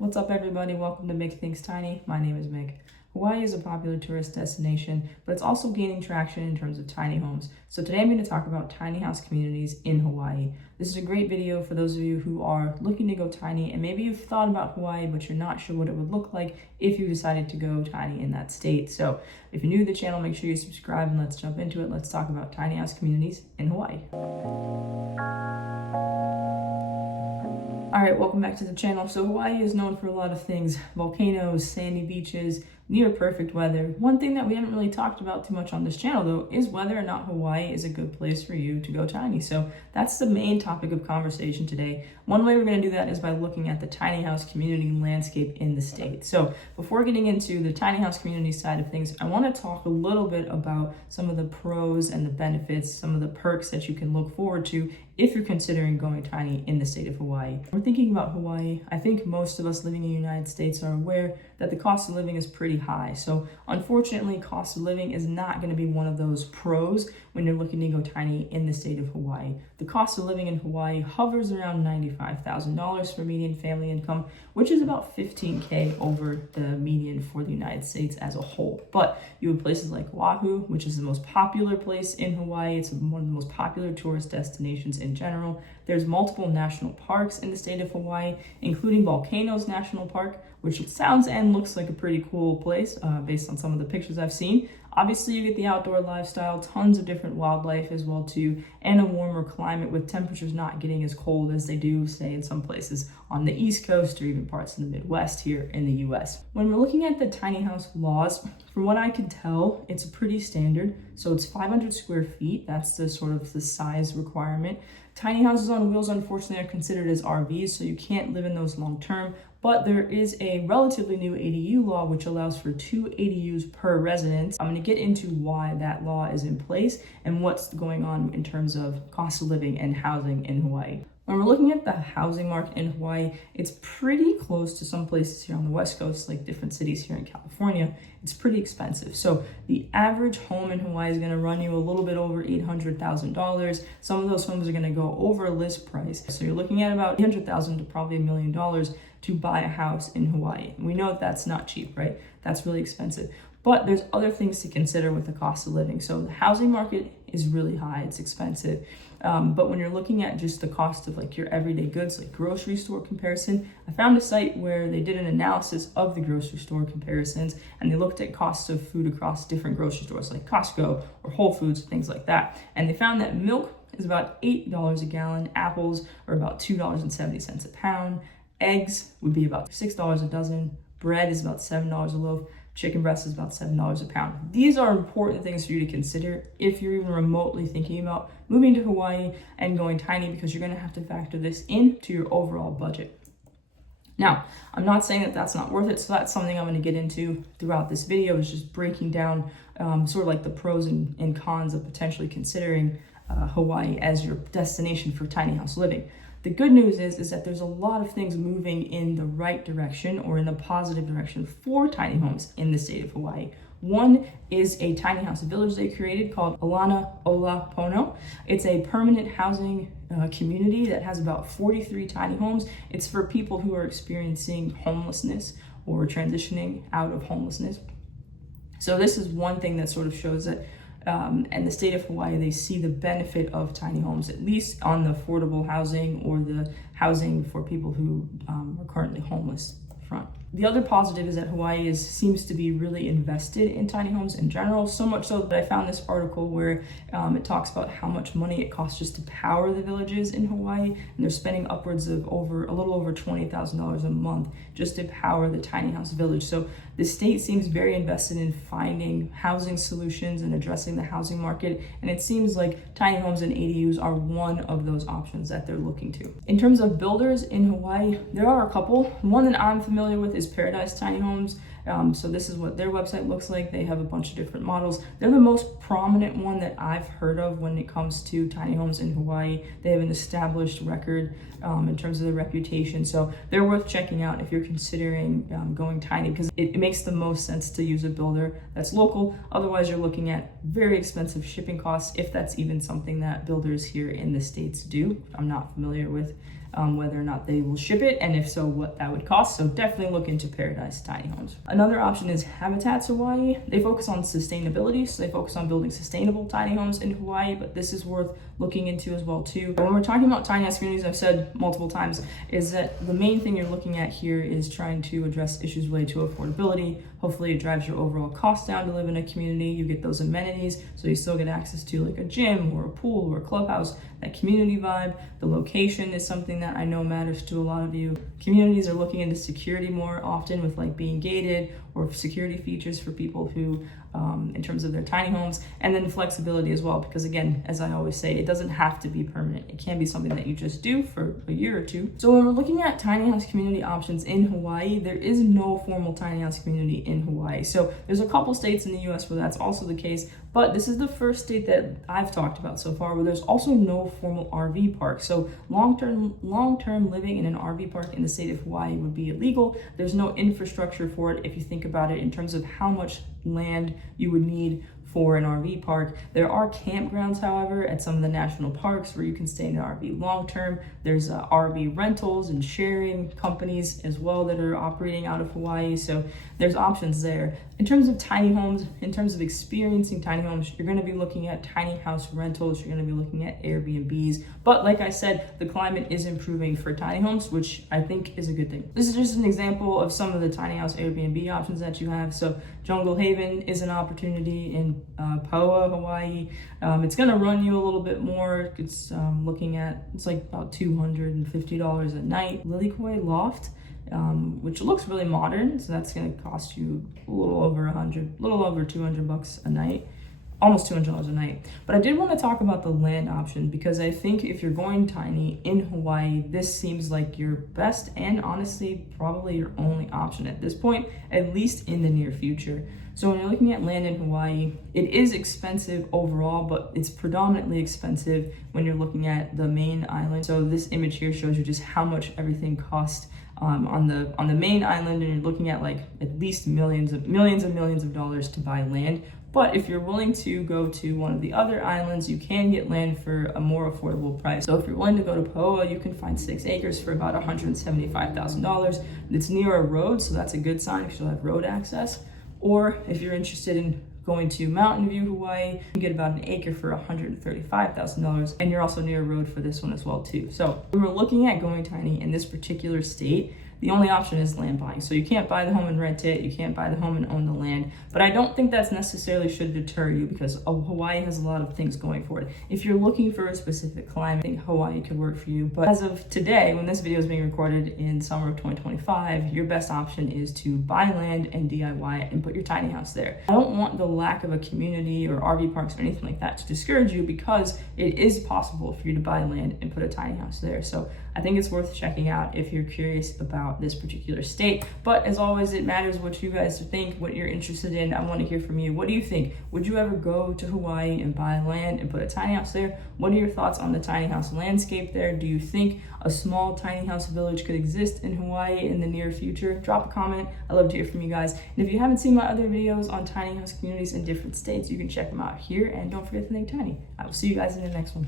What's up, everybody? Welcome to Make Things Tiny. My name is Meg. Hawaii is a popular tourist destination, but it's also gaining traction in terms of tiny homes. So today I'm going to talk about tiny house communities in Hawaii. This is a great video for those of you who are looking to go tiny, and maybe you've thought about Hawaii, but you're not sure what it would look like if you decided to go tiny in that state. So if you're new to the channel, make sure you subscribe and let's jump into it. Let's talk about tiny house communities in Hawaii. Alright, welcome back to the channel. So Hawaii is known for a lot of things: volcanoes, sandy beaches, near perfect weather. One thing that we haven't really talked about too much on this channel though is whether or not Hawaii is a good place for you to go tiny. So that's the main topic of conversation today. One way we're going to do that is by looking at the tiny house community landscape in the state. So before getting into the tiny house community side of things, I want to talk a little bit about some of the pros and the benefits, some of the perks that you can look forward to if you're considering going tiny in the state of Hawaii. When we're thinking about Hawaii, I think most of us living in the United States are aware that the cost of living is pretty high. So unfortunately, cost of living is not going to be one of those pros when you're looking to go tiny in the state of Hawaii. The cost of living in Hawaii hovers around $95,000 for median family income, which is about $15K over the median for the United States as a whole. But you have places like Oahu, which is the most popular place in Hawaii. It's one of the most popular tourist destinations in general. There's multiple national parks in the state of Hawaii, including Volcanoes National Park, which sounds and looks like a pretty cool place based on some of the pictures I've seen. Obviously, you get the outdoor lifestyle, tons of different wildlife as well too, and a warmer climate with temperatures not getting as cold as they do, say, in some places on the East Coast or even parts of the Midwest here in the US. When we're looking at the tiny house laws, from what I can tell, it's pretty standard. So it's 500 square feet. That's the sort of the size requirement. Tiny houses on wheels, unfortunately, are considered as RVs, so you can't live in those long term. But there is a relatively new ADU law which allows for 2 ADUs per residence. I'm going to get into why that law is in place and what's going on in terms of cost of living and housing in Hawaii. When we're looking at the housing market in Hawaii, it's pretty close to some places here on the West Coast, like different cities here in California. It's pretty expensive. So the average home in Hawaii is going to run you a little bit over $800,000. Some of those homes are going to go over list price. So you're looking at about $800,000 to probably $1 million to buy a house in Hawaii. We know that that's not cheap, right? That's really expensive. But there's other things to consider with the cost of living. So the housing market is really high, it's expensive. But when you're looking at just the cost of like your everyday goods, like grocery store comparison, I found a site where they did an analysis of the grocery store comparisons, and they looked at costs of food across different grocery stores like Costco or Whole Foods, things like that. And they found that milk is about $8 a gallon, apples are about $2.70 a pound, eggs would be about $6 a dozen, bread is about $7 a loaf, chicken breast is about $7 a pound. These are important things for you to consider if you're even remotely thinking about moving to Hawaii and going tiny, because you're going to have to factor this into your overall budget. Now, I'm not saying that that's not worth it, so that's something I'm going to get into throughout this video, is just breaking down sort of like the pros and cons of potentially considering Hawaii as your destination for tiny house living. The good news is that there's a lot of things moving in the right direction or in a positive direction for tiny homes in the state of Hawaii. One is a tiny house village they created called Alana Ola Pono. It's a permanent housing community that has about 43 tiny homes. It's for people who are experiencing homelessness or transitioning out of homelessness. So this is one thing that sort of shows that and the state of Hawaii, they see the benefit of tiny homes, at least on the affordable housing or the housing for people who are currently homeless front. The other positive is that Hawaii seems to be really invested in tiny homes in general, so much so that I found this article where it talks about how much money it costs just to power the villages in Hawaii, and they're spending upwards of a little over $20,000 a month just to power the tiny house village. So the state seems very invested in finding housing solutions and addressing the housing market, and it seems like tiny homes and ADUs are one of those options that they're looking to. In terms of builders in Hawaii, there are a couple. One that I'm familiar with is Paradise Tiny Homes. So this is what their website looks like. They have a bunch of different models. They're the most prominent one that I've heard of when it comes to tiny homes in Hawaii. They have an established record in terms of their reputation. So they're worth checking out if you're considering going tiny, because it makes the most sense to use a builder that's local. Otherwise, you're looking at very expensive shipping costs, if that's even something that builders here in the States do. I'm not familiar with whether or not they will ship it, and if so, what that would cost. So definitely look into Paradise Tiny Homes. Another option is Habitats Hawaii. They focus on sustainability, so they focus on building sustainable tiny homes in Hawaii, but this is worth looking into as well too. When we're talking about tiny house communities, I've said multiple times, is that the main thing you're looking at here is trying to address issues related to affordability. Hopefully it drives your overall cost down to live in a community. You get those amenities, so you still get access to like a gym or a pool or a clubhouse, that community vibe. The location is something that I know matters to a lot of you. Communities are looking into security more often with like being gated or security features for people who, in terms of their tiny homes, and then flexibility as well, because again, as I always say, it doesn't have to be permanent. It can be something that you just do for a year or two. So when we're looking at tiny house community options in Hawaii, there is no formal tiny house community in Hawaii. So there's a couple states in the US where that's also the case, but this is the first state that I've talked about so far where there's also no formal RV park. So long-term living in an RV park in the state of Hawaii would be illegal. There's no infrastructure for it if you think about it in terms of how much land you would need for an RV park. There are campgrounds, however, at some of the national parks where you can stay in an RV long term. There's RV rentals and sharing companies as well that are operating out of Hawaii. So there's options there. In terms of tiny homes, in terms of experiencing tiny homes, you're going to be looking at tiny house rentals. You're going to be looking at Airbnbs. But like I said, the climate is improving for tiny homes, which I think is a good thing. This is just an example of some of the tiny house Airbnb options that you have. So Jungle Haven is an opportunity in Paoa, Hawaii. It's going to run you a little bit more. It's looking at, it's like about $250 a night. Lilikoi Loft, which looks really modern, so that's going to cost you a little over $200 a night, almost $200 a night. But I did want to talk about the land option, because I think if you're going tiny in Hawaii, this seems like your best and honestly probably your only option at this point, at least in the near future. So when you're looking at land in Hawaii, it is expensive overall, but it's predominantly expensive when you're looking at the main island. So this image here shows you just how much everything costs on the main island, and you're looking at like at least millions of dollars to buy land. But if you're willing to go to one of the other islands, you can get land for a more affordable price. So if you're willing to go to Paoa, you can find 6 acres for about $175,000. It's near a road, so that's a good sign if you'll have road access. Or if you're interested in going to Mountain View, Hawaii, you can get about an acre for $135,000, and you're also near a road for this one as well too. So when we're looking at going tiny in this particular state, the only option is land buying. So you can't buy the home and rent it, you can't buy the home and own the land, but I don't think that's necessarily should deter you, because Hawaii has a lot of things going for it. If you're looking for a specific climate, I think Hawaii could work for you. But as of today, when this video is being recorded in summer of 2025, your best option is to buy land and DIY it and put your tiny house there. I don't want the lack of a community or RV parks or anything like that to discourage you, because it is possible for you to buy land and put a tiny house there. So I think it's worth checking out if you're curious about this particular state. But as always, it matters what you guys think, what you're interested in. I want to hear from you. What do you think? Would you ever go to Hawaii and buy land and put a tiny house there? What are your thoughts on the tiny house landscape there? Do you think a small tiny house village could exist in Hawaii in the near future? Drop a comment. I love to hear from you guys. And if you haven't seen my other videos on tiny house communities in different states, you can check them out here. And don't forget to think tiny. I will see you guys in the next one.